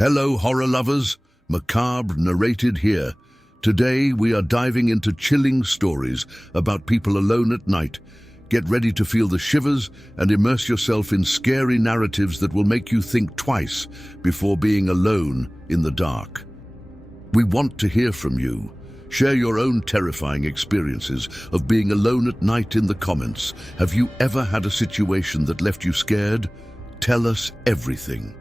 Hello, horror lovers. Macabre narrated here. Today, we are diving into chilling stories about people alone at night. Get ready to feel the shivers and immerse yourself in scary narratives that will make you think twice before being alone in the dark. We want to hear from you. Share your own terrifying experiences of being alone at night in the comments. Have you ever had a situation that left you scared? Tell us everything.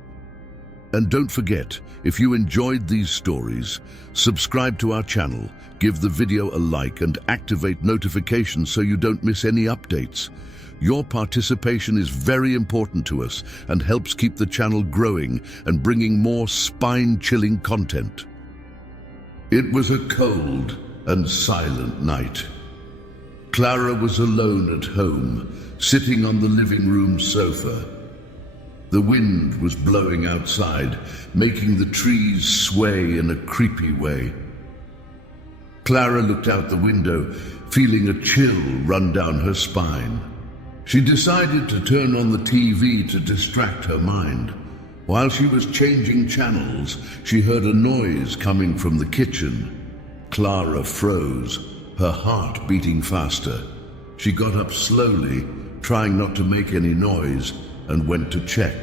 And don't forget, if you enjoyed these stories, subscribe to our channel, give the video a like and activate notifications so you don't miss any updates. Your participation is very important to us and helps keep the channel growing and bringing more spine-chilling content. It was a cold and silent night. Clara was alone at home, sitting on the living room sofa. The wind was blowing outside, making the trees sway in a creepy way. Clara looked out the window, feeling a chill run down her spine. She decided to turn on the TV to distract her mind. While she was changing channels, she heard a noise coming from the kitchen. Clara froze, her heart beating faster. She got up slowly, trying not to make any noise, and went to check.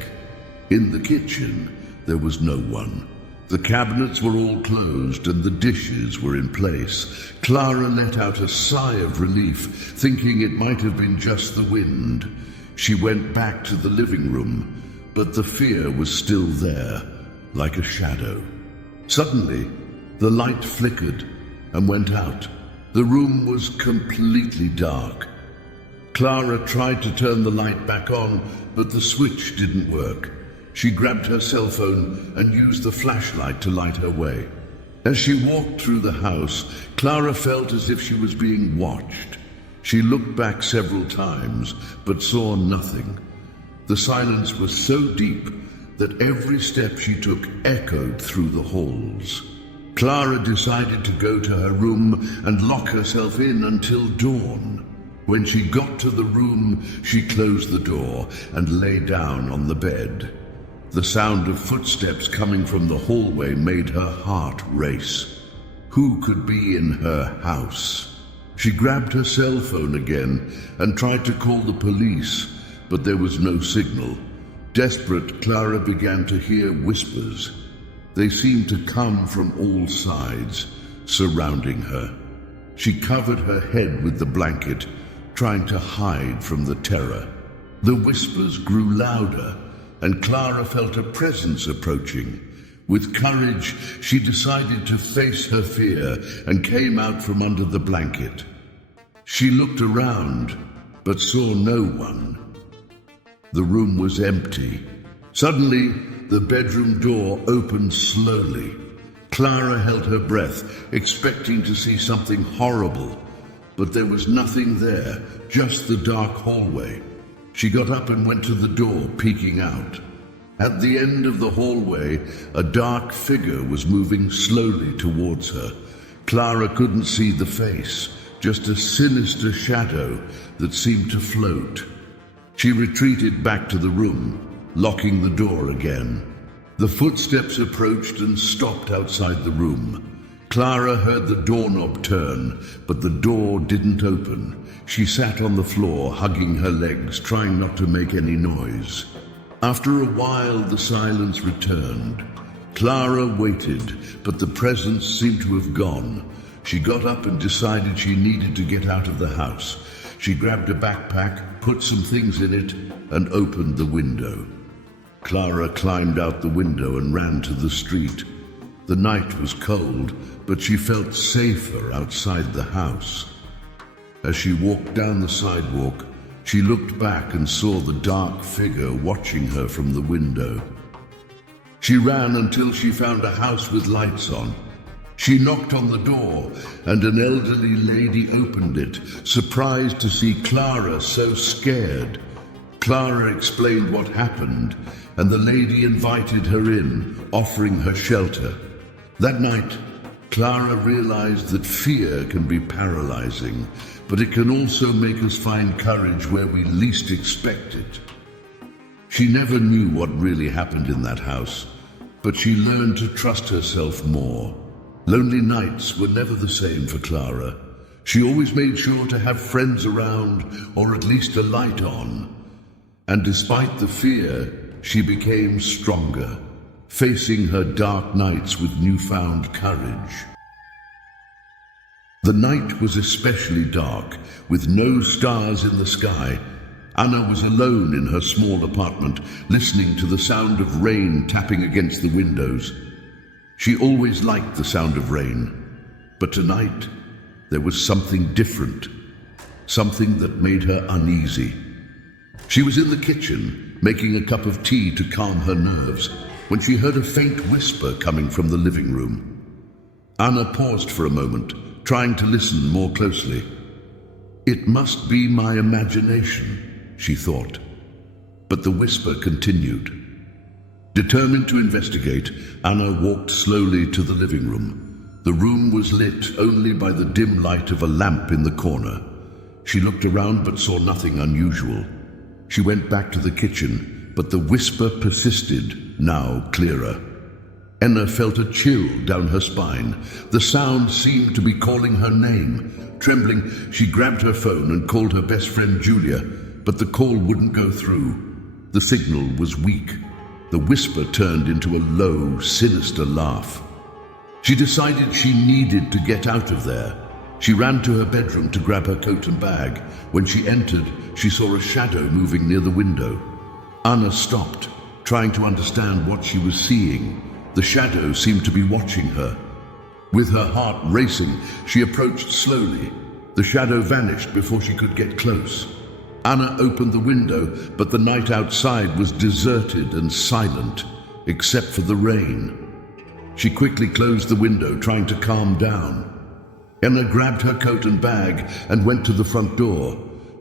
In the kitchen, there was no one. The cabinets were all closed and the dishes were in place. Clara let out a sigh of relief, thinking it might have been just the wind. She went back to the living room, but the fear was still there, like a shadow. Suddenly, the light flickered and went out. The room was completely dark. Clara tried to turn the light back on, but the switch didn't work. She grabbed her cell phone and used the flashlight to light her way. As she walked through the house, Clara felt as if she was being watched. She looked back several times, but saw nothing. The silence was so deep that every step she took echoed through the halls. Clara decided to go to her room and lock herself in until dawn. When she got to the room, she closed the door and lay down on the bed. The sound of footsteps coming from the hallway made her heart race. Who could be in her house? She grabbed her cell phone again and tried to call the police, but there was no signal. Desperate, Clara began to hear whispers. They seemed to come from all sides, surrounding her. She covered her head with the blanket, trying to hide from the terror. The whispers grew louder, and Clara felt a presence approaching. With courage, she decided to face her fear and came out from under the blanket. She looked around, but saw no one. The room was empty. Suddenly, the bedroom door opened slowly. Clara held her breath, expecting to see something horrible. But there was nothing there, just the dark hallway. She got up and went to the door, peeking out. At the end of the hallway, a dark figure was moving slowly towards her. Clara couldn't see the face, just a sinister shadow that seemed to float. She retreated back to the room, locking the door again. The footsteps approached and stopped outside the room. Clara heard the doorknob turn, but the door didn't open. She sat on the floor, hugging her legs, trying not to make any noise. After a while, the silence returned. Clara waited, but the presence seemed to have gone. She got up and decided she needed to get out of the house. She grabbed a backpack, put some things in it, and opened the window. Clara climbed out the window and ran to the street. The night was cold, but she felt safer outside the house. As she walked down the sidewalk, she looked back and saw the dark figure watching her from the window. She ran until she found a house with lights on. She knocked on the door, and an elderly lady opened it, surprised to see Clara so scared. Clara explained what happened, and the lady invited her in, offering her shelter. That night, Clara realized that fear can be paralyzing, but it can also make us find courage where we least expect it. She never knew what really happened in that house, but she learned to trust herself more. Lonely nights were never the same for Clara. She always made sure to have friends around, or at least a light on. And despite the fear, she became stronger, facing her dark nights with newfound courage. The night was especially dark, with no stars in the sky. Anna was alone in her small apartment, listening to the sound of rain tapping against the windows. She always liked the sound of rain, but tonight there was something different, something that made her uneasy. She was in the kitchen, making a cup of tea to calm her nerves, when she heard a faint whisper coming from the living room. Anna paused for a moment, trying to listen more closely. It must be my imagination, she thought. But the whisper continued. Determined to investigate, Anna walked slowly to the living room. The room was lit only by the dim light of a lamp in the corner. She looked around but saw nothing unusual. She went back to the kitchen, but the whisper persisted, now clearer. Anna felt a chill down her spine. The sound seemed to be calling her name. Trembling, she grabbed her phone and called her best friend Julia, but the call wouldn't go through. The signal was weak. The whisper turned into a low, sinister laugh. She decided she needed to get out of there. She ran to her bedroom to grab her coat and bag. When she entered, she saw a shadow moving near the window. Anna stopped, trying to understand what she was seeing. The shadow seemed to be watching her. With her heart racing, she approached slowly. The shadow vanished before she could get close. Anna opened the window, but the night outside was deserted and silent, except for the rain. She quickly closed the window, trying to calm down. Anna grabbed her coat and bag and went to the front door.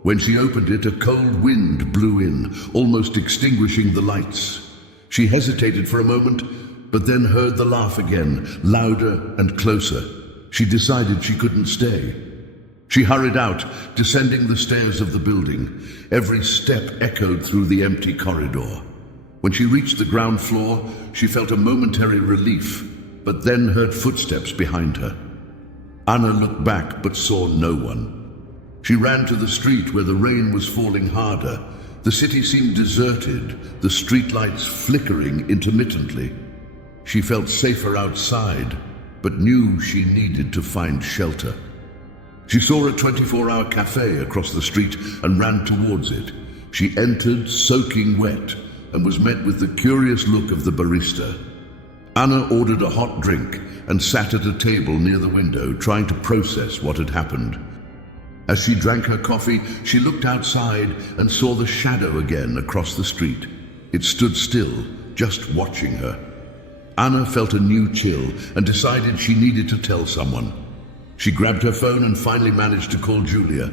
When she opened it, a cold wind blew in, almost extinguishing the lights. She hesitated for a moment, but then heard the laugh again, louder and closer. She decided she couldn't stay. She hurried out, descending the stairs of the building. Every step echoed through the empty corridor. When she reached the ground floor, she felt a momentary relief, but then heard footsteps behind her. Anna looked back but saw no one. She ran to the street where the rain was falling harder. The city seemed deserted, the streetlights flickering intermittently. She felt safer outside, but knew she needed to find shelter. She saw a 24-hour cafe across the street and ran towards it. She entered soaking wet and was met with the curious look of the barista. Anna ordered a hot drink and sat at a table near the window, trying to process what had happened. As she drank her coffee, she looked outside and saw the shadow again across the street. It stood still, just watching her. Anna felt a new chill and decided she needed to tell someone. She grabbed her phone and finally managed to call Julia.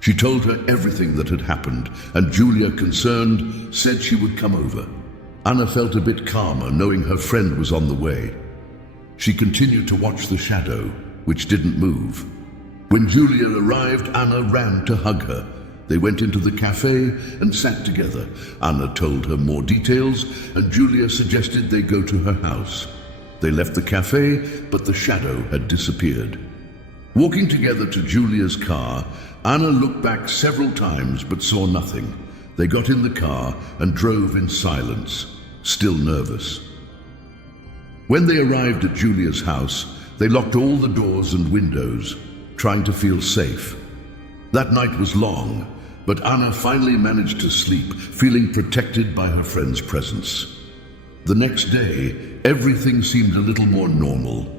She told her everything that had happened, and Julia, concerned, said she would come over. Anna felt a bit calmer, knowing her friend was on the way. She continued to watch the shadow, which didn't move. When Julia arrived, Anna ran to hug her. They went into the cafe and sat together. Anna told her more details, and Julia suggested they go to her house. They left the cafe, but the shadow had disappeared. Walking together to Julia's car, Anna looked back several times but saw nothing. They got in the car and drove in silence, still nervous. When they arrived at Julia's house, they locked all the doors and windows, trying to feel safe. That night was long, but Anna finally managed to sleep, feeling protected by her friend's presence. The next day, everything seemed a little more normal,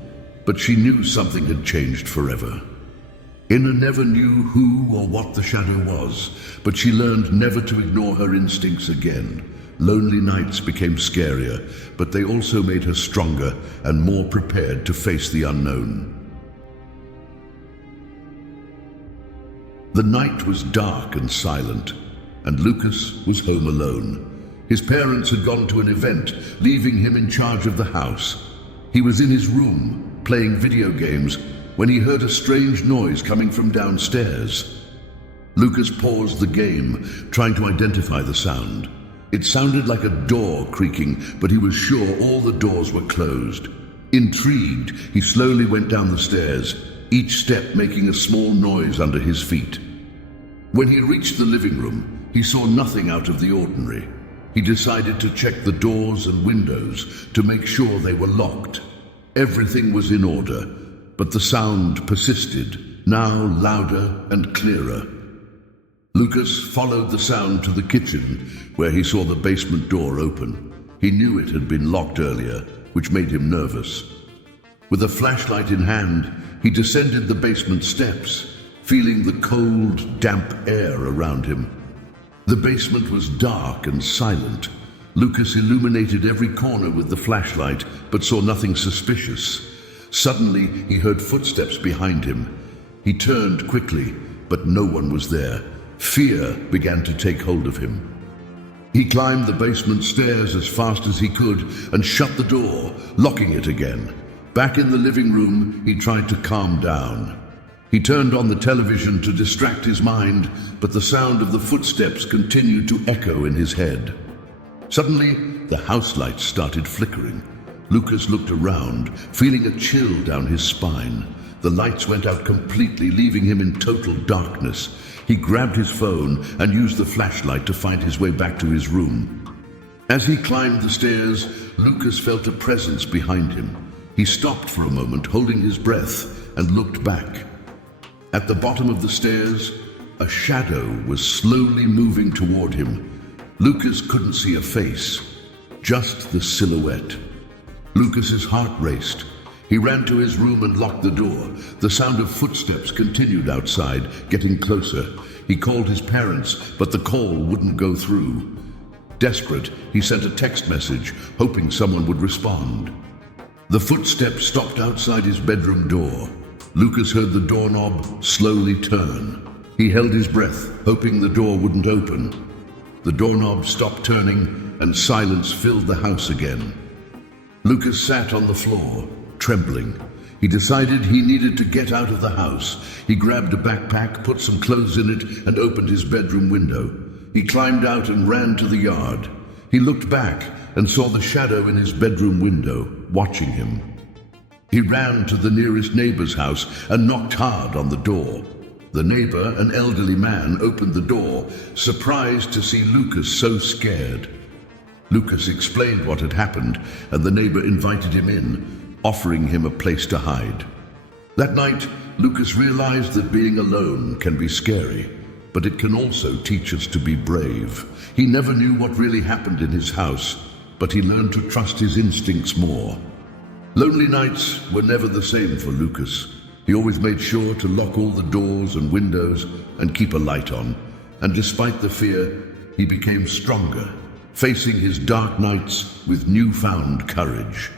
but she knew something had changed forever. Anna never knew who or what the shadow was, but she learned never to ignore her instincts again. Lonely nights became scarier, but they also made her stronger and more prepared to face the unknown. The night was dark and silent, and Lucas was home alone. His parents had gone to an event, leaving him in charge of the house. He was in his room, playing video games, when he heard a strange noise coming from downstairs. Lucas paused the game, trying to identify the sound. It sounded like a door creaking, but he was sure all the doors were closed. Intrigued, he slowly went down the stairs, each step making a small noise under his feet. When he reached the living room, he saw nothing out of the ordinary. He decided to check the doors and windows to make sure they were locked. Everything was in order, but the sound persisted, now louder and clearer. Lucas followed the sound to the kitchen, where he saw the basement door open. He knew it had been locked earlier, which made him nervous. With a flashlight in hand, he descended the basement steps, feeling the cold, damp air around him. The basement was dark and silent. Lucas illuminated every corner with the flashlight, but saw nothing suspicious. Suddenly, he heard footsteps behind him. He turned quickly, but no one was there. Fear began to take hold of him. He climbed the basement stairs as fast as he could and shut the door, locking it again. Back in the living room, he tried to calm down. He turned on the television to distract his mind, but the sound of the footsteps continued to echo in his head. Suddenly, the house lights started flickering. Lucas looked around, feeling a chill down his spine. The lights went out completely, leaving him in total darkness. He grabbed his phone and used the flashlight to find his way back to his room. As he climbed the stairs, Lucas felt a presence behind him. He stopped for a moment, holding his breath, and looked back. At the bottom of the stairs, a shadow was slowly moving toward him. Lucas couldn't see a face, just the silhouette. Lucas's heart raced. He ran to his room and locked the door. The sound of footsteps continued outside, getting closer. He called his parents, but the call wouldn't go through. Desperate, he sent a text message, hoping someone would respond. The footsteps stopped outside his bedroom door. Lucas heard the doorknob slowly turn. He held his breath, hoping the door wouldn't open. The doorknob stopped turning, and silence filled the house again. Lucas sat on the floor, trembling. He decided he needed to get out of the house. He grabbed a backpack, put some clothes in it, and opened his bedroom window. He climbed out and ran to the yard. He looked back and saw the shadow in his bedroom window, watching him. He ran to the nearest neighbor's house and knocked hard on the door. The neighbor, an elderly man, opened the door, surprised to see Lucas so scared. Lucas explained what had happened, and the neighbor invited him in, offering him a place to hide. That night, Lucas realized that being alone can be scary, but it can also teach us to be brave. He never knew what really happened in his house, but he learned to trust his instincts more. Lonely nights were never the same for Lucas. He always made sure to lock all the doors and windows and keep a light on. And despite the fear, he became stronger, facing his dark nights with newfound courage.